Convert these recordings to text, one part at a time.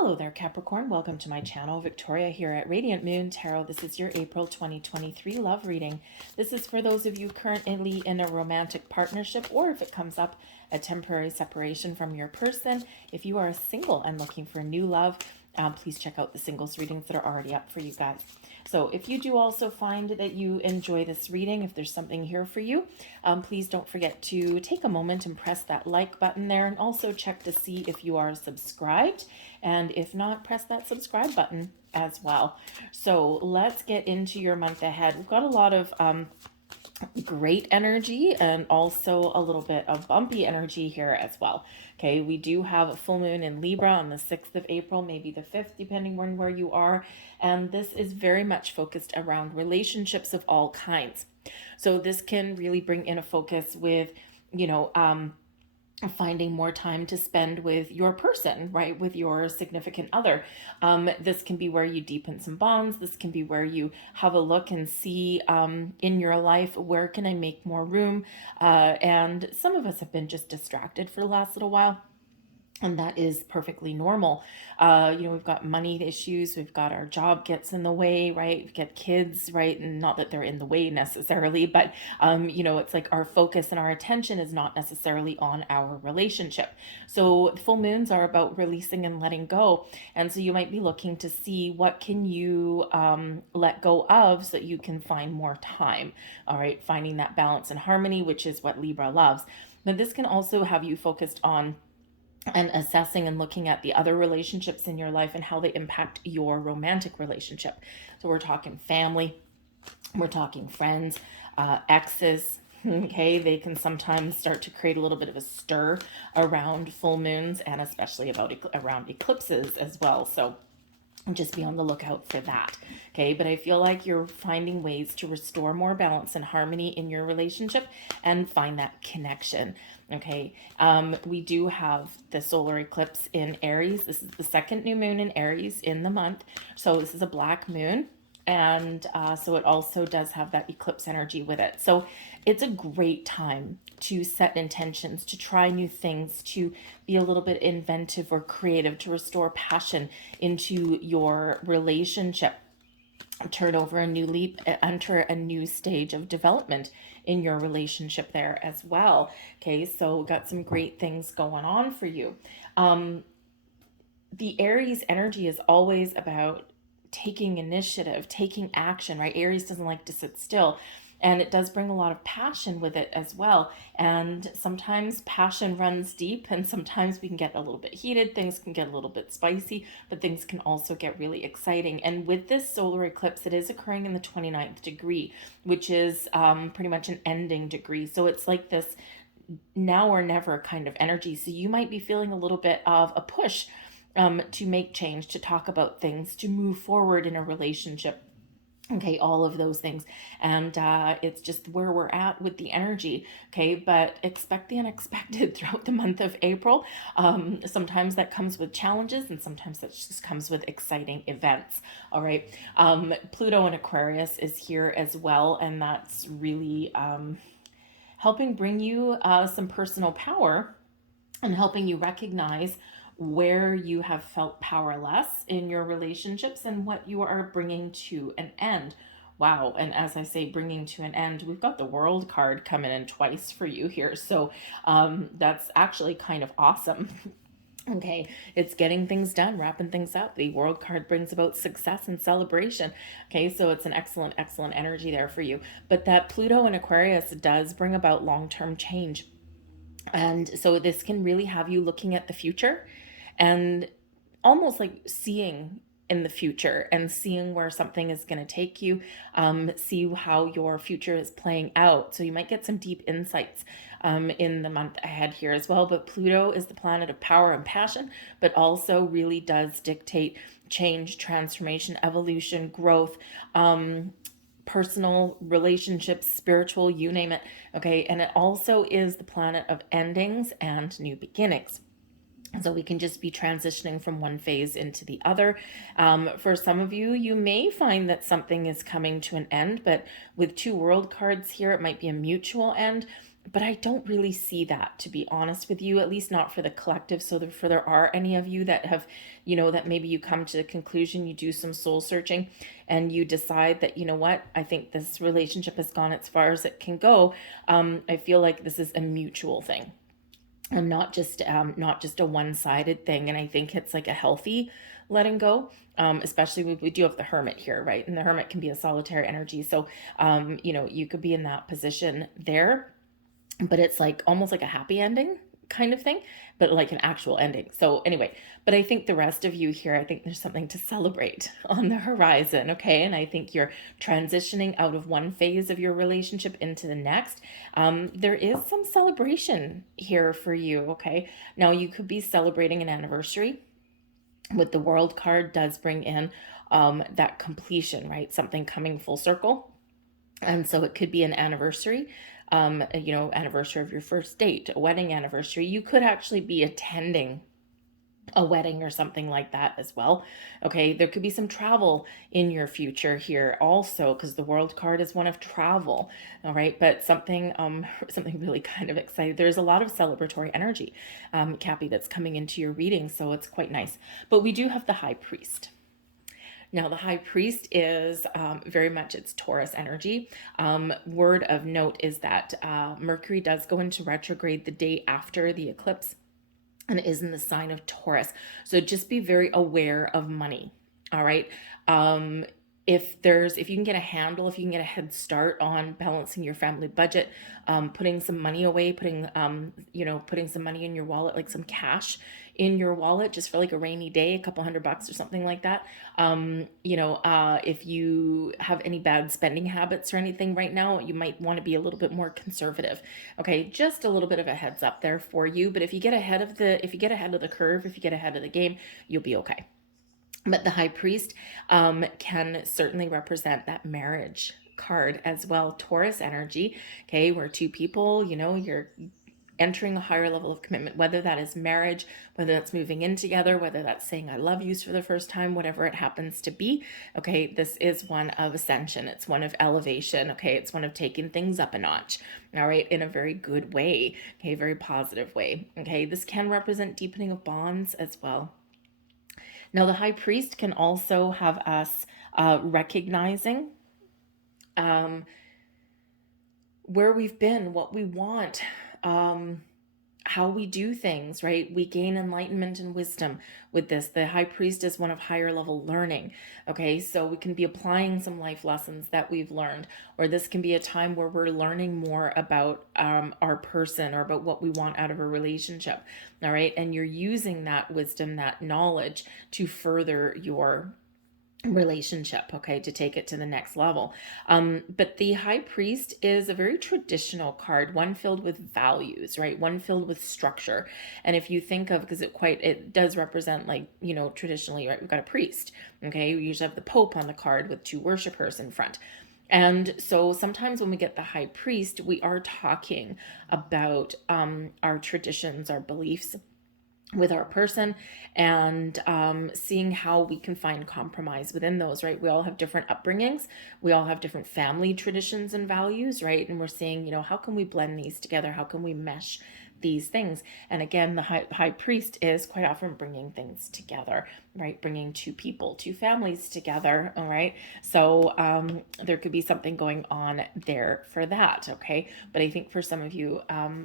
Hello there, Capricorn. Welcome to my channel. Victoria here at Radiant Moon Tarot. This is your April 2023 love reading. This is for those of you currently in a romantic partnership, or if it comes up, a temporary separation from your person. If you are single and looking for new love, please check out the singles readings that are already up for you guys. So if you do also find that you enjoy this reading, if there's something here for you, please don't forget to take a moment and press that like button there, and also check to see if you are subscribed. And if not, press that subscribe button as well. So let's get into your month ahead. We've got a lot of great energy and also a little bit of bumpy energy here as well. Okay, we do have a full moon in Libra on the 6th of April, maybe the 5th, depending on where you are. And this is very much focused around relationships of all kinds. So this can really bring in a focus with, finding more time to spend with your person, right? With your significant other. This can be where you deepen some bonds. This can be where you have a look and see in your life, where can I make more room? And some of us have been just distracted for the last little while. And that is perfectly normal. We've got money issues. We've got our job gets in the way, right? We get kids, right? And not that they're in the way necessarily, but, it's like our focus and our attention is not necessarily on our relationship. So full moons are about releasing and letting go. And so you might be looking to see what can you let go of so that you can find more time. All right. Finding that balance and harmony, which is what Libra loves. But this can also have you focused on and assessing and looking at the other relationships in your life and how they impact your romantic relationship. So we're talking family, we're talking friends, exes. Okay, they can sometimes start to create a little bit of a stir around full moons, and especially around eclipses as well. So just be on the lookout for that. Okay, but I feel like you're finding ways to restore more balance and harmony in your relationship and find that connection. Okay, we do have the solar eclipse in Aries. This is the second new moon in Aries in the month. So this is a black moon. And so it also does have that eclipse energy with it. So it's a great time to set intentions, to try new things, to be a little bit inventive or creative, to restore passion into your relationship, turn over a new leaf, enter a new stage of development in your relationship there as well. Okay, so got some great things going on for you. The Aries energy is always about taking initiative, taking action, right? Aries doesn't like to sit still. And it does bring a lot of passion with it as well. And sometimes passion runs deep, and sometimes we can get a little bit heated. Things can get a little bit spicy, but things can also get really exciting. And with this solar eclipse, it is occurring in the 29th degree, which is pretty much an ending degree. So it's like this now or never kind of energy. So you might be feeling a little bit of a push to make change, to talk about things, to move forward in a relationship. Okay, all of those things. And it's just where we're at with the energy. Okay, but expect the unexpected throughout the month of April. Sometimes that comes with challenges, and sometimes that just comes with exciting events. All right, Pluto in Aquarius is here as well, and that's really helping bring you some personal power and helping you recognize where you have felt powerless in your relationships and what you are bringing to an end. Wow. And as I say, bringing to an end, we've got the World card coming in twice for you here. So that's actually kind of awesome. Okay, it's getting things done, wrapping things up. The World card brings about success and celebration. Okay, so it's an excellent, excellent energy there for you. But that Pluto in Aquarius does bring about long-term change. And so this can really have you looking at the future and almost like seeing in the future and seeing where something is going to take you, see how your future is playing out. So you might get some deep insights in the month ahead here as well. But Pluto is the planet of power and passion, but also really does dictate change, transformation, evolution, growth, personal relationships, spiritual, you name it. Okay, and it also is the planet of endings and new beginnings. So we can just be transitioning from one phase into the other. For some of you, you may find that something is coming to an end, but with two world cards here, it might be a mutual end. But I don't really see that, to be honest with you, at least not for the collective. So if there are any of you that have, that maybe you come to the conclusion, you do some soul searching and you decide that, what, I think this relationship has gone as far as it can go. I feel like this is a mutual thing. And not just a one-sided thing. And I think it's like a healthy letting go. Especially we do have the Hermit here, right? And the Hermit can be a solitary energy. So you could be in that position there, but it's like almost like a happy ending kind of thing, but like an actual ending. So anyway, but I think the rest of you here, I think there's something to celebrate on the horizon, okay? And I think you're transitioning out of one phase of your relationship into the next. There is some celebration here for you, okay? Now you could be celebrating an anniversary. With the World card does bring in that completion, right? Something coming full circle. And so it could be an anniversary, anniversary of your first date, a wedding anniversary. You could actually be attending a wedding or something like that as well. Okay, there could be some travel in your future here also, because the World card is one of travel. All right, but something something really kind of exciting. There's a lot of celebratory energy, Cappy, that's coming into your reading, so it's quite nice. But we do have the High Priest. Now, the High Priest is very much it's Taurus energy. Word of note is that Mercury does go into retrograde the day after the eclipse and is in the sign of Taurus. So just be very aware of money. All right. If you can get a handle, if you can get a head start on balancing your family budget, putting some money away, putting some money in your wallet, like some cash in your wallet, just for like a rainy day, a couple $100 or something like that. If you have any bad spending habits or anything right now, you might want to be a little bit more conservative. Okay, just a little bit of a heads up there for you. But if you get ahead of the curve, if you get ahead of the game, you'll be okay. But the High Priest can certainly represent that marriage card as well. Taurus energy, okay, where two people, you're entering a higher level of commitment, whether that is marriage, whether that's moving in together, whether that's saying I love yous for the first time, whatever it happens to be. Okay, this is one of ascension. It's one of elevation. Okay, it's one of taking things up a notch. All right, in a very good way. Okay, very positive way. Okay, this can represent deepening of bonds as well. Now, the High Priest can also have us recognizing where we've been, what we want, how we do things, right? We gain enlightenment and wisdom with this. The High Priest is one of higher level learning. Okay, so we can be applying some life lessons that we've learned, or this can be a time where we're learning more about our person or about what we want out of a relationship. All right, and you're using that wisdom, that knowledge to further your relationship, okay, to take it to the next level. But the High Priest is a very traditional card, one filled with values, right? One filled with structure. And if you think of, because it does represent, like, traditionally, right, we've got a priest, okay? We usually have the Pope on the card with two worshipers in front. And so sometimes when we get the High Priest, we are talking about our traditions, our beliefs with our person, and seeing how we can find compromise within those, right? We all have different upbringings. We all have different family traditions and values, right? And we're seeing, how can we blend these together? How can we mesh these things? And again, the high priest is quite often bringing things together, right? Bringing two people, two families together, all right? So there could be something going on there for that, okay? But I think for some of you,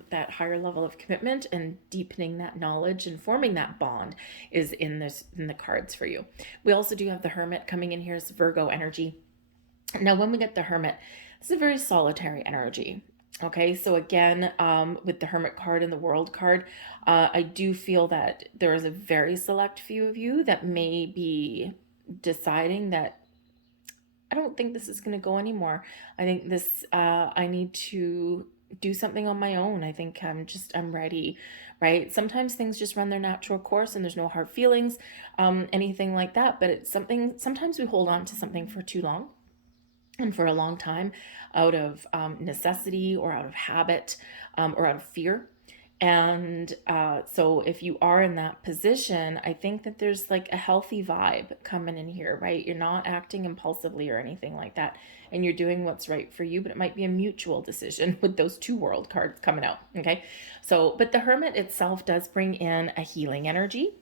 that higher level of commitment and deepening that knowledge and forming that bond is in the cards for you. We also do have the Hermit coming in here as Virgo energy. Now, when we get the Hermit, it's a very solitary energy. Okay, so again, with the Hermit card and the World card, I do feel that there is a very select few of you that may be deciding that I don't think this is going to go anymore. I think I need to do something on my own. I think I'm ready, right? Sometimes things just run their natural course and there's no hard feelings, anything like that. But it's sometimes we hold on to something for too long and for a long time out of necessity or out of habit or out of fear. And so if you are in that position, I think that there's like a healthy vibe coming in here, right? You're not acting impulsively or anything like that. And you're doing what's right for you, but it might be a mutual decision with those two world cards coming out. Okay. So, but the Hermit itself does bring in a healing energy.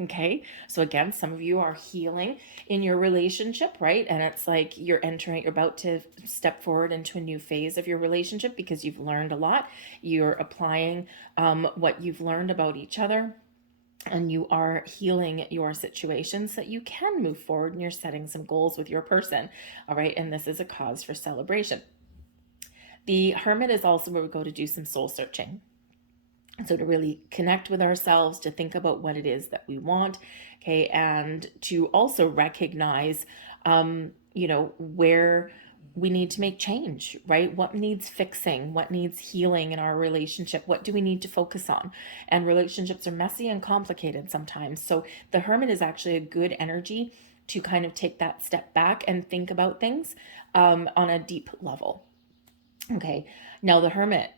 Okay. So again, some of you are healing in your relationship, right? And it's like you're about to step forward into a new phase of your relationship because you've learned a lot. You're applying what you've learned about each other, and you are healing your situations so that you can move forward, and you're setting some goals with your person. All right. And this is a cause for celebration. The Hermit is also where we go to do some soul searching. So to really connect with ourselves, to think about what it is that we want, okay, and to also recognize, where we need to make change, right? What needs fixing? What needs healing in our relationship? What do we need to focus on? And relationships are messy and complicated sometimes. So the Hermit is actually a good energy to kind of take that step back and think about things on a deep level. Okay, now the Hermit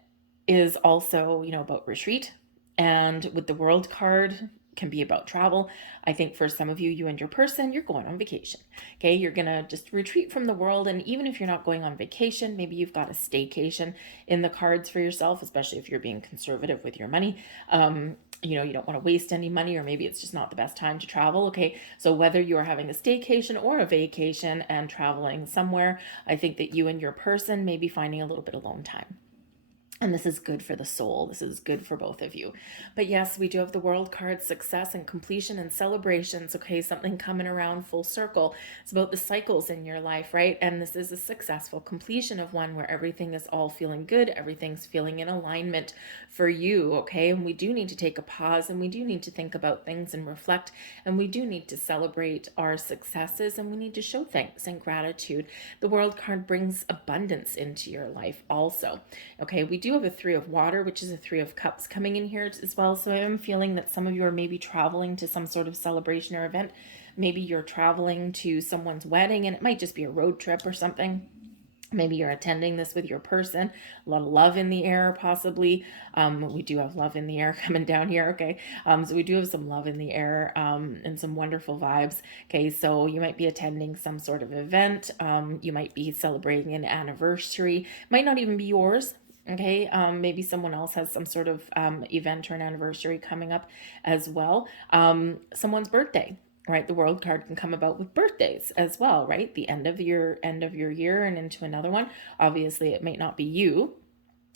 is also, about retreat. And with the World card, can be about travel. I think for some of you, you and your person, you're going on vacation. Okay, you're gonna just retreat from the world. And even if you're not going on vacation, maybe you've got a staycation in the cards for yourself, especially if you're being conservative with your money. You don't want to waste any money, or maybe it's just not the best time to travel. Okay, so whether you are having a staycation or a vacation and traveling somewhere, I think that you and your person may be finding a little bit alone time. And this is good for the soul. This is good for both of you. But yes, we do have the World card, success and completion and celebrations. Okay, something coming around full circle. It's about the cycles in your life, right? And this is a successful completion of one where everything is all feeling good. Everything's feeling in alignment for you, okay? And we do need to take a pause, and we do need to think about things and reflect. And we do need to celebrate our successes, and we need to show thanks and gratitude. The World card brings abundance into your life also. Okay, we do have a Three of Water, which is a Three of Cups coming in here as well. So I am feeling that some of you are maybe traveling to some sort of celebration or event. Maybe you're traveling to someone's wedding, and it might just be a road trip or something. Maybe you're attending this with your person. A lot of love in the air, possibly. We do have love in the air coming down here, okay? So we do have some love in the air and some wonderful vibes, okay? So you might be attending some sort of event. You might be celebrating an anniversary. Might not even be yours. Okay, maybe someone else has some sort of event or an anniversary coming up as well. Someone's birthday, right? The World card can come about with birthdays as well, right? The end of your year and into another one. Obviously, it may not be you,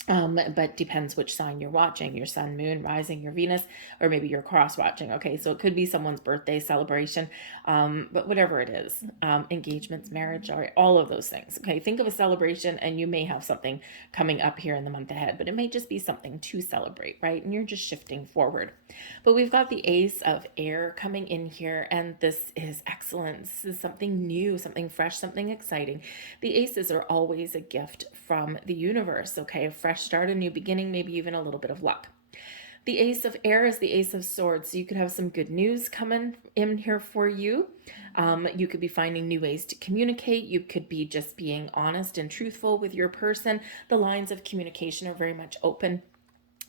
but depends which sign you're watching, your sun, moon, rising, your Venus, or maybe you're cross watching. Okay, so it could be someone's birthday celebration, but whatever it is, engagements, marriage, all of those things. Okay, think of a celebration, and you may have something coming up here in the month ahead, but it may just be something to celebrate, right? And you're just shifting forward. But we've got the Ace of Air coming in here, and this is excellent. This is something new, something fresh, something exciting. The aces are always a gift from the universe, okay? A fresh start, a new beginning, maybe even a little bit of luck. The Ace of Air is the Ace of Swords. So you could have some good news coming in here for you. You could be finding new ways to communicate. You could be just being honest and truthful with your person. The lines of communication are very much open.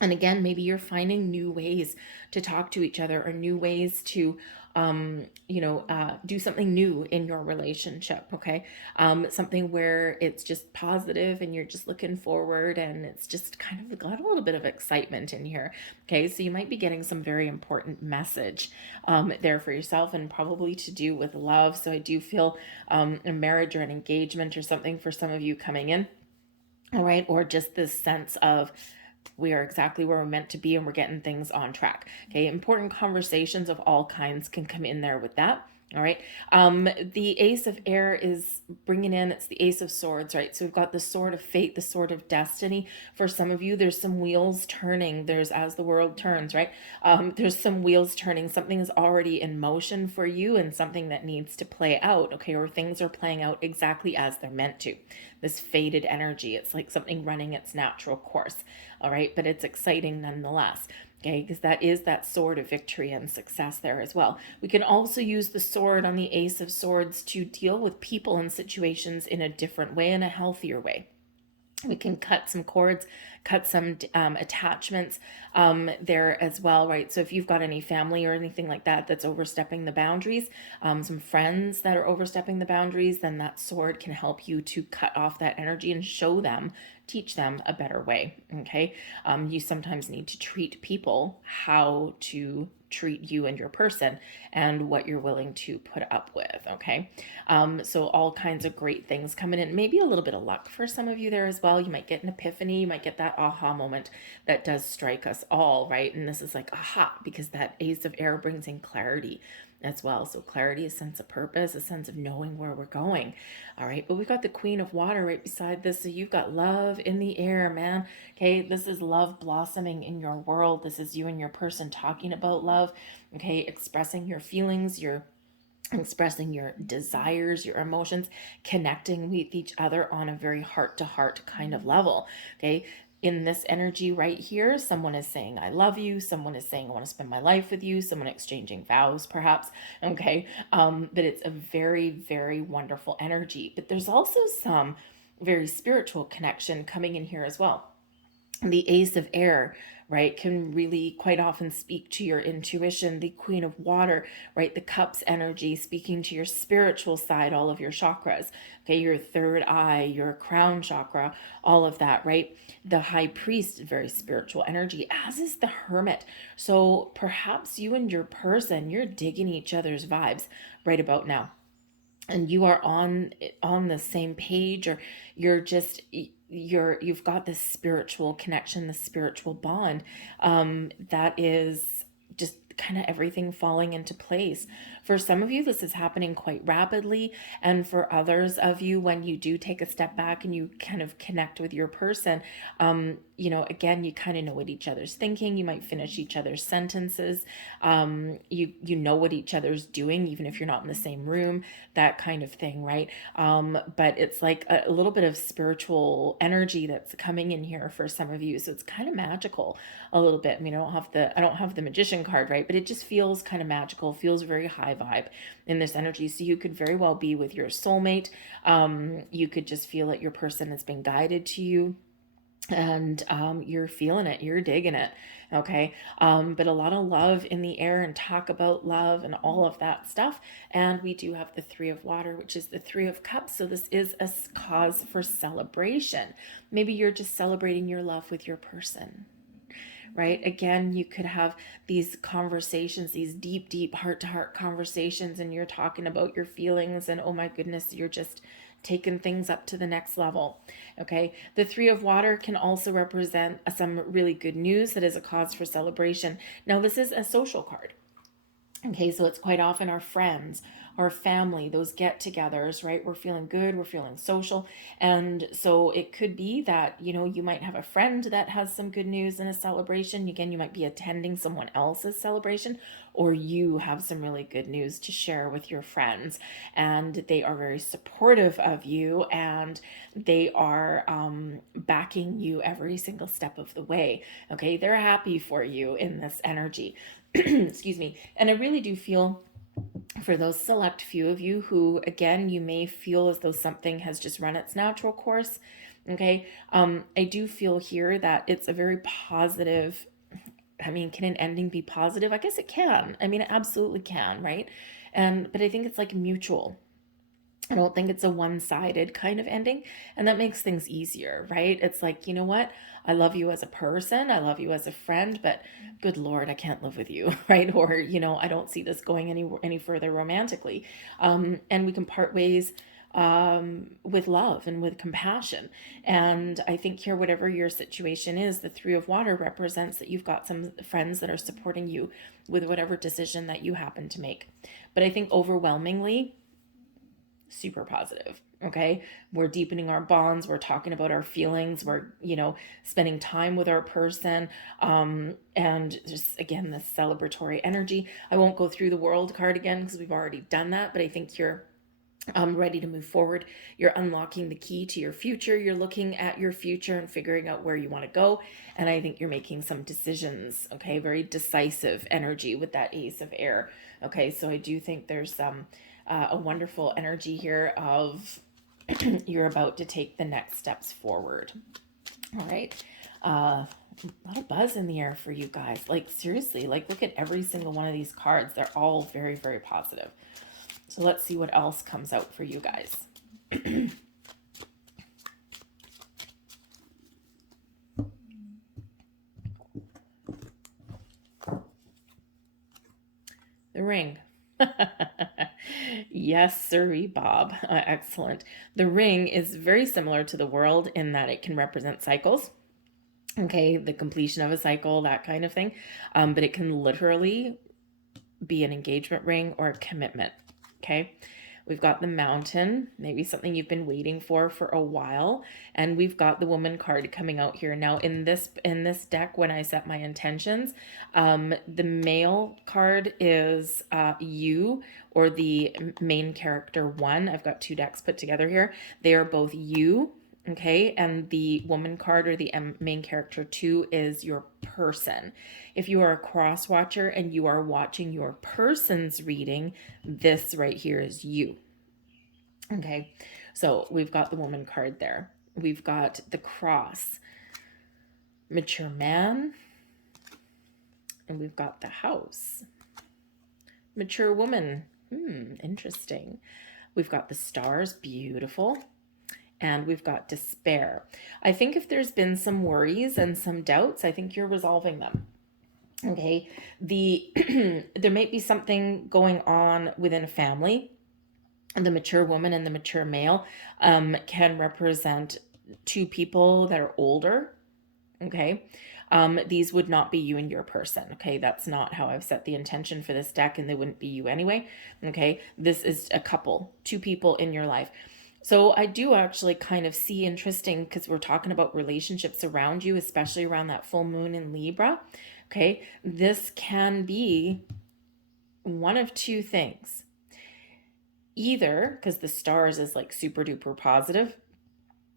And again, maybe you're finding new ways to talk to each other, or new ways to, do something new in your relationship. Okay. Something where it's just positive and you're just looking forward, and it's just kind of got a little bit of excitement in here. Okay. So you might be getting some very important message there for yourself, and probably to do with love. So I do feel a marriage or an engagement or something for some of you coming in. All right. Or just this sense of, we are exactly where we're meant to be, and we're getting things on track. Okay, important conversations of all kinds can come in there with that. All right. The Ace of Air is bringing in, it's the Ace of Swords, right? So we've got the Sword of Fate, the Sword of Destiny. For some of you, there's some wheels turning. There's, as the world turns, right? There's some wheels turning. Something is already in motion for you, and something that needs to play out, okay? Or things are playing out exactly as they're meant to. This faded energy, it's like something running its natural course. All right. But it's exciting nonetheless. Okay, because that is that sword of victory and success there as well. We can also use the sword on the Ace of Swords to deal with people and situations in a different way, in a healthier way. We can cut some cords, cut some attachments there as well, right? So if you've got any family or anything like that that's overstepping the boundaries, some friends that are overstepping the boundaries, then that sword can help you to cut off that energy and show them, teach them a better way. Okay. You sometimes need to treat people how to treat you and your person and what you're willing to put up with. Okay. So all kinds of great things coming in, maybe a little bit of luck for some of you there as well. You might get an epiphany, you might get that aha moment that does strike us all, right? And this is like aha, because that Ace of Air brings in clarity as well. So clarity, a sense of purpose, a sense of knowing where we're going. All right. But we've got the Queen of Water right beside this. So you've got love in the air, man. Okay. This is love blossoming in your world. This is you and your person talking about love. Okay. Expressing your feelings, expressing your desires, your emotions, connecting with each other on a very heart to heart kind of level. Okay. In this energy right here, someone is saying, I love you. Someone is saying, I want to spend my life with you. Someone exchanging vows, perhaps. Okay. But it's a very, very wonderful energy. But there's also some very spiritual connection coming in here as well. The Ace of Air, right, can really quite often speak to your intuition. The Queen of Water, right, the Cups energy speaking to your spiritual side, all of your chakras, okay, your third eye, your crown chakra, all of that, right? The High Priest, very spiritual energy, as is the Hermit. So perhaps you and your person, you're digging each other's vibes right about now, and you are on the same page, or you've got this spiritual connection, the spiritual bond, that is just kind of everything falling into place. For some of you, this is happening quite rapidly. And for others of you, when you do take a step back and you kind of connect with your person, again, you kind of know what each other's thinking. You might finish each other's sentences. You know what each other's doing, even if you're not in the same room, that kind of thing, right? But it's like a little bit of spiritual energy that's coming in here for some of you. So it's kind of magical a little bit. I mean, I don't have the magician card, right? But it just feels kind of magical, feels very high vibe in this energy. So you could very well be with your soulmate. You could just feel that your person has been guided to you, and you're feeling it, you're digging it. Okay. But a lot of love in the air, and talk about love and all of that stuff. And we do have the Three of Water, which is the Three of Cups. So this is a cause for celebration. Maybe you're just celebrating your love with your person, right? Again, you could have these conversations, these deep, deep heart to heart conversations, and you're talking about your feelings, and oh my goodness, you're just taking things up to the next level. Okay. The Three of Water can also represent some really good news that is a cause for celebration. Now, this is a social card. Okay, so it's quite often our friends, our family, those get togethers, right? We're feeling good, we're feeling social. And so it could be that, you might have a friend that has some good news in a celebration. Again, you might be attending someone else's celebration, or you have some really good news to share with your friends. And they are very supportive of you, and they are backing you every single step of the way. Okay, they're happy for you in this energy. Excuse me. And I really do feel for those select few of you who, again, you may feel as though something has just run its natural course. Okay. I do feel here that it's a very positive. I mean, can an ending be positive? I guess it can. I mean, it absolutely can, right? But I think it's like mutual. I don't think it's a one-sided kind of ending, and that makes things easier, right? It's like, you know what? I love you as a person, I love you as a friend, but good Lord, I can't live with you, right? Or, I don't see this going any further romantically. And we can part ways with love and with compassion. And I think here, whatever your situation is, the Three of Water represents that you've got some friends that are supporting you with whatever decision that you happen to make. But I think overwhelmingly, super positive. Okay. We're deepening our bonds. We're talking about our feelings. We're, spending time with our person. And just again, this celebratory energy. I won't go through the World card again because we've already done that, but I think you're ready to move forward. You're unlocking the key to your future. You're looking at your future and figuring out where you want to go. And I think you're making some decisions. Okay. Very decisive energy with that Ace of Air. Okay. So I do think there's a wonderful energy here of you're about to take the next steps forward. All right. A lot of buzz in the air for you guys. Like, seriously, like, look at every single one of these cards. They're all very, very positive. So let's see what else comes out for you guys. The Ring. Yes, sirree, Bob. Excellent. The Ring is very similar to the World in that it can represent cycles. Okay, the completion of a cycle, that kind of thing. But it can literally be an engagement ring or a commitment. Okay. We've got the Mountain, maybe something you've been waiting for a while, and we've got the Woman card coming out here. Now in this deck, when I set my intentions, the male card is you, or the main character 1. I've got 2 decks put together here. They are both you. Okay, and the Woman card, or the main character 2, is your person. If you are a cross watcher and you are watching your person's reading, this right here is you. Okay, so we've got the Woman card there. We've got the Cross, Mature Man, and we've got the House, Mature Woman. Interesting. We've got the Stars, beautiful. And we've got Despair. I think if there's been some worries and some doubts, I think you're resolving them. Okay, there might be something going on within a family. The Mature Woman and the Mature Male can represent 2 people that are older. Okay, these would not be you and your person. Okay, that's not how I've set the intention for this deck, and they wouldn't be you anyway. Okay, this is a couple, 2 people in your life. So I do actually kind of see, interesting, because we're talking about relationships around you, especially around that full moon in Libra. Okay, this can be one of 2 things. Either, because the Stars is like super duper positive,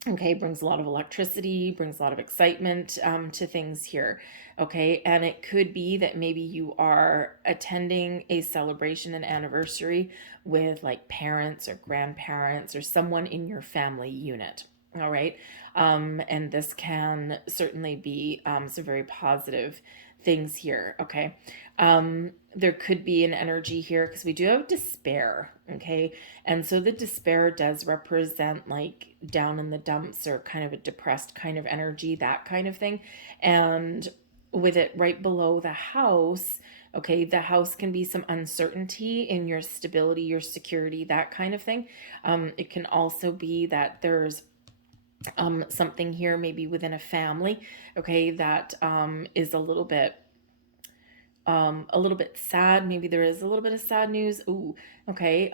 okay, brings a lot of electricity, brings a lot of excitement to things here. Okay, and it could be that maybe you are attending a celebration, an anniversary with like parents or grandparents or someone in your family unit. All right, and this can certainly be some very positive things here. Okay, there could be an energy here because we do have Despair. Okay, and so the Despair does represent like down in the dumps, or kind of a depressed kind of energy, that kind of thing. And with it right below the House, okay, the House can be some uncertainty in your stability, your security, that kind of thing. It can also be that there's something here maybe within a family, okay, that is a little bit sad. Maybe there is a little bit of sad news. Ooh, okay.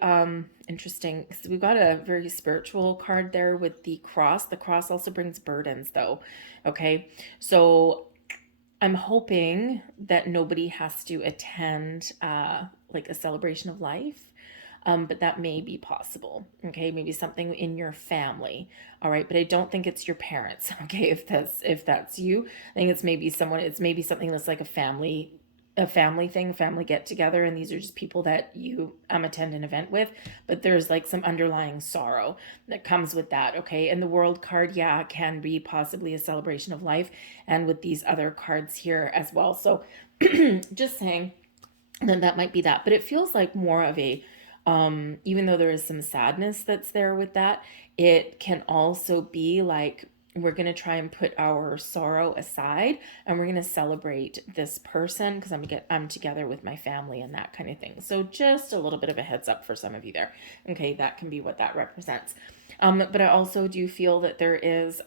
Interesting. So we've got a very spiritual card there with the Cross. The Cross also brings burdens, though. Okay, so I'm hoping that nobody has to attend like a celebration of life. But that may be possible. Okay, maybe something in your family. All right, but I don't think it's your parents. Okay, if that's you, I think it's maybe someone. It's maybe something that's like a family thing, a family get together, and these are just people that you attend an event with. But there's like some underlying sorrow that comes with that. Okay, and the World card, yeah, can be possibly a celebration of life, and with these other cards here as well. So just saying that might be that, but it feels like more of a even though there is some sadness that's there with that, it can also be like we're going to try and put our sorrow aside, and we're going to celebrate this person because I'm together with my family and that kind of thing. So just a little bit of a heads up for some of you there. Okay, that can be what that represents. But I also do feel that there is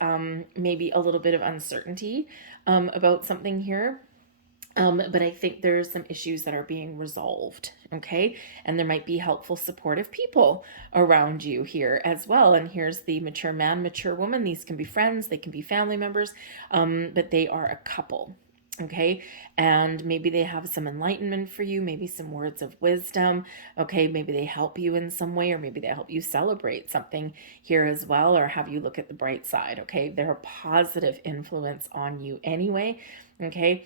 maybe a little bit of uncertainty about something here. But I think there's some issues that are being resolved, okay? And there might be helpful, supportive people around you here as well. And here's the Mature Man, Mature Woman. These can be friends, they can be family members, but they are a couple, Okay. And maybe they have some enlightenment for you, maybe some words of wisdom. Okay. Maybe they help you in some way, or maybe they help you celebrate something here as well, or have you look at the bright side. Okay. They're a positive influence on you anyway. Okay.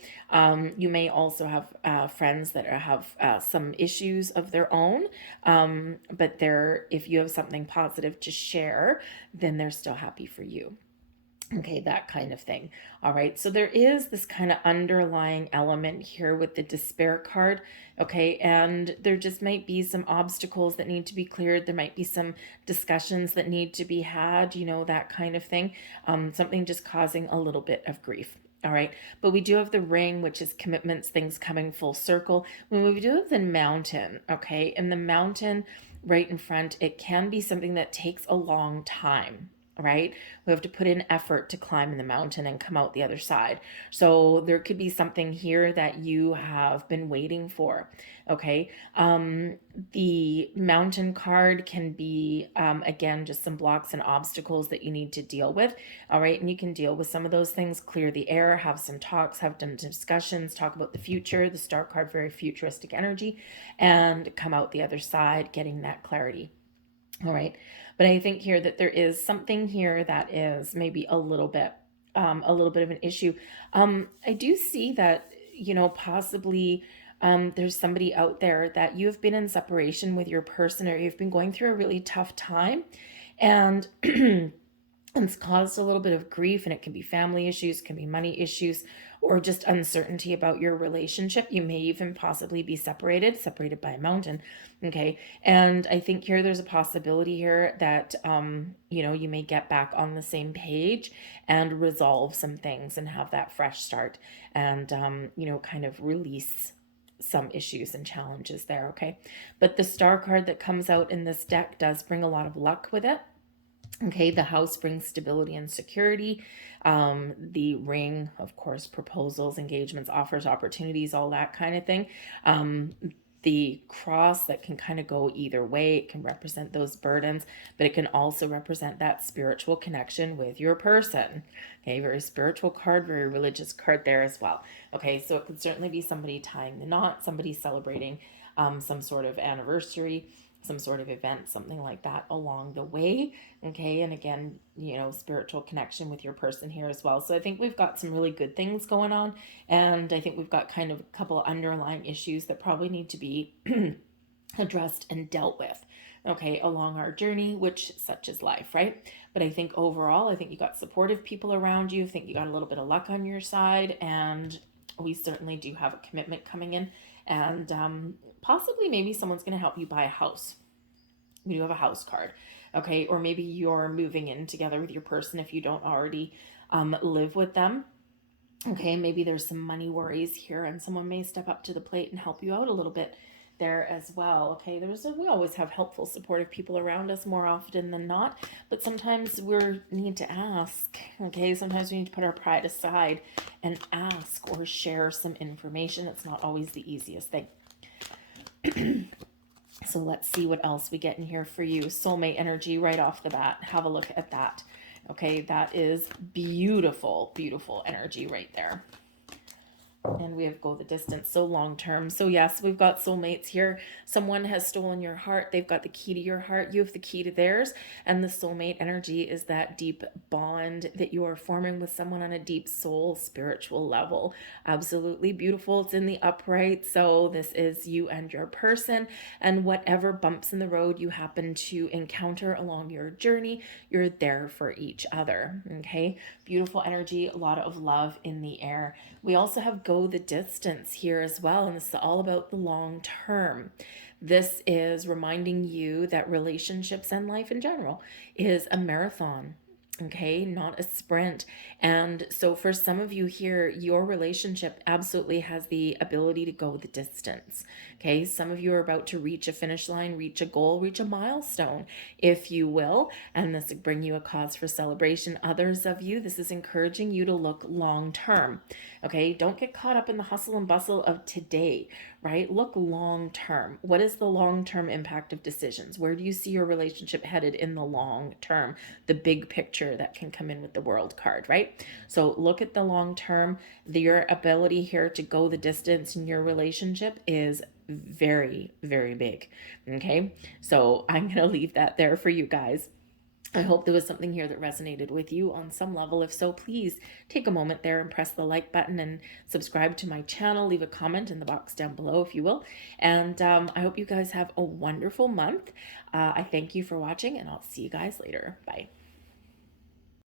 You may also have friends that have some issues of their own, but if you have something positive to share, then they're still happy for you. Okay, that kind of thing. All right, so there is this kind of underlying element here with the despair card. Okay, and there just might be some obstacles that need to be cleared. There might be some discussions that need to be had, that kind of thing. Something just causing a little bit of grief. All right, but we do have the ring, which is commitments, things coming full circle. When we do have the mountain, okay, and the mountain right in front, it can be something that takes a long time, right? We have to put in effort to climb the mountain and come out the other side. So there could be something here that you have been waiting for. Okay. The mountain card can be, again, just some blocks and obstacles that you need to deal with. All right. And you can deal with some of those things, clear the air, have some talks, have some discussions, talk about the future. The star card, very futuristic energy, and come out the other side getting that clarity. All right. But I think here that there is something here that is maybe a little bit of an issue. I do see that, possibly there's somebody out there that you've been in separation with your person, or you've been going through a really tough time, and it's caused a little bit of grief, and it can be family issues, can be money issues, or just uncertainty about your relationship. You may even possibly be separated by a mountain. Okay. And I think here there's a possibility here that, you may get back on the same page and resolve some things and have that fresh start, and, kind of release some issues and challenges there. Okay. But the star card that comes out in this deck does bring a lot of luck with it. Okay, the house brings stability and security. The ring, of course, proposals, engagements, offers, opportunities, all that kind of thing. The cross, that can kind of go either way. It can represent those burdens, but it can also represent that spiritual connection with your person. Okay, very spiritual card, very religious card there as well. Okay, so it could certainly be somebody tying the knot, somebody celebrating some sort of anniversary, some sort of event, something like that along the way. Okay. And again, spiritual connection with your person here as well. So I think we've got some really good things going on. And I think we've got kind of a couple underlying issues that probably need to be addressed and dealt with, okay, along our journey, which such is life, right? But I think overall, I think you got supportive people around you. I think you got a little bit of luck on your side. And we certainly do have a commitment coming in. And possibly maybe someone's going to help you buy a house. We do have a house card. Okay. Or maybe you're moving in together with your person if you don't already live with them. Okay. Maybe there's some money worries here, and someone may step up to the plate and help you out a little bit there as well. Okay. We always have helpful, supportive people around us more often than not, but sometimes we need to ask. Okay. Sometimes we need to put our pride aside and ask or share some information. It's not always the easiest thing. So let's see what else we get in here for you. Soulmate energy right off the bat. Have a look at that. Okay, that is beautiful, beautiful energy right there. And we have go the distance, so long term. So yes, we've got soulmates here. Someone has stolen your heart. They've got the key to your heart. You have the key to theirs. And the soulmate energy is that deep bond that you are forming with someone on a deep soul, spiritual level. Absolutely beautiful. It's in the upright. So this is you and your person. And whatever bumps in the road you happen to encounter along your journey, you're there for each other. Okay, beautiful energy, a lot of love in the air. We also have go the distance here as well, and this is all about the long term. This is reminding you that relationships and life in general is a marathon. Okay, not a sprint. And so for some of you here, your relationship absolutely has the ability to go the distance. Okay, some of you are about to reach a finish line, reach a goal, reach a milestone, if you will, and this will bring you a cause for celebration. Others of you, this is encouraging you to look long term. Okay, don't get caught up in the hustle and bustle of today. right? Look long term. What is the long term impact of decisions? Where do you see your relationship headed in the long term? The big picture that can come in with the world card, right? So look at the long term. Your ability here to go the distance in your relationship is very, very big. Okay. So I'm going to leave that there for you guys. I hope there was something here that resonated with you on some level. If so, please take a moment there and press the like button and subscribe to my channel. Leave a comment in the box down below if you will. And I hope you guys have a wonderful month. I thank you for watching, and I'll see you guys later. Bye.